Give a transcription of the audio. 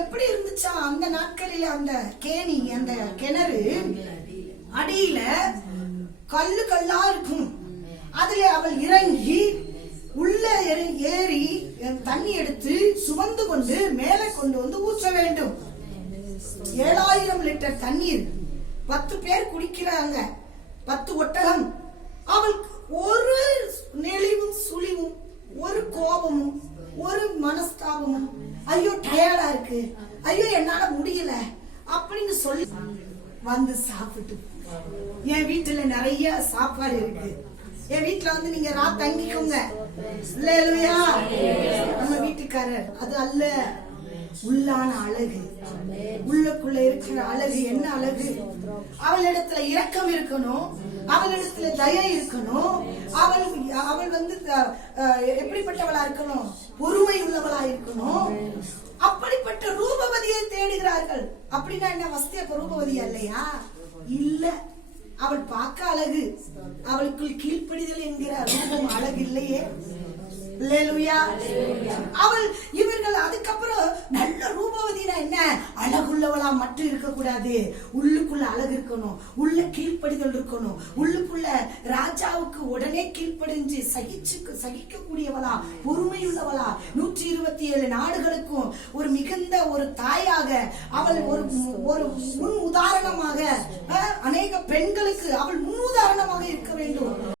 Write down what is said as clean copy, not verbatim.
எப்படி இருந்துச்சா அந்த நாட்களில அந்த கேணி, அந்த கிணறு அடியில கல்லு கல்லா இருக்கும். அதுல அவள் இறங்கி உள்ள ஏறி தண்ணி எடுத்து சுமந்து கொண்டு மேலே கொண்டு வந்து ஊற்ற வேண்டும். 7000 லிட்டர் தண்ணீர், 10 பேர் குடிக்கிறாங்க, 10 ஒட்டகம். அவளுக்கு ஒரு நெளிவும் சுழிவும், ஒரு கோபமும், ஒரு மனஸ்தாபமும், ஐயோ டயர்டா இருக்கு, ஐயோ என்னால முடியல அப்படின்னு சொல்லி வந்து சாப்பிட்டு, என் வீட்டுல நிறைய சாப்பாடு இருக்கு, என் வீட்டுல வந்து நீங்க தங்கிக்கோங்க, நம்ம வீட்டுக்காரர். அது அல்ல உள்ளான அழகு, உள்ளுக்குள்ள இருக்கிற அழகு. என்ன அழகு? அவளிடத்துல இரக்கம் இருக்கணும், அவளிடத்துல தயை இருக்கணும், அவள் வந்து எப்படிப்பட்டவளா இருக்கணும்? பொறுமை உள்ளவளா இருக்கணும். அப்படிப்பட்ட ரூபவதியை தேடுகிறார்கள். அப்படின்னா என்ன, வஸ்திய ரூபவதியா இல்லையா? இல்ல, அவள் பார்க்க அழகு, அவளுக்குள் கீழ்ப்படிதல் என்கிற ரூபம் அழகு இல்லையே. அவள் இவர்கள் அதுக்கப்புறம் நல்ல ரூபவதினா என்ன, அழகுள்ளவளா மட்டும் இருக்க கூடாது, உள்ளுக்குள்ள அழகு இருக்கணும், உள்ள கீழ்ப்படிதல் இருக்கணும், உள்ளுக்குள்ள ராஜாவுக்கு உடனே கீழ்ப்படிஞ்சு சகிக்க கூடியவளா, பொறுமையுள்ளவளா, 127 நாடுகளுக்கும் ஒரு மிகுந்த ஒரு தாயாக அவள் ஒரு முன் உதாரணமாக, அநேக பெண்களுக்கு அவள் முன் உதாரணமாக இருக்க வேண்டும்.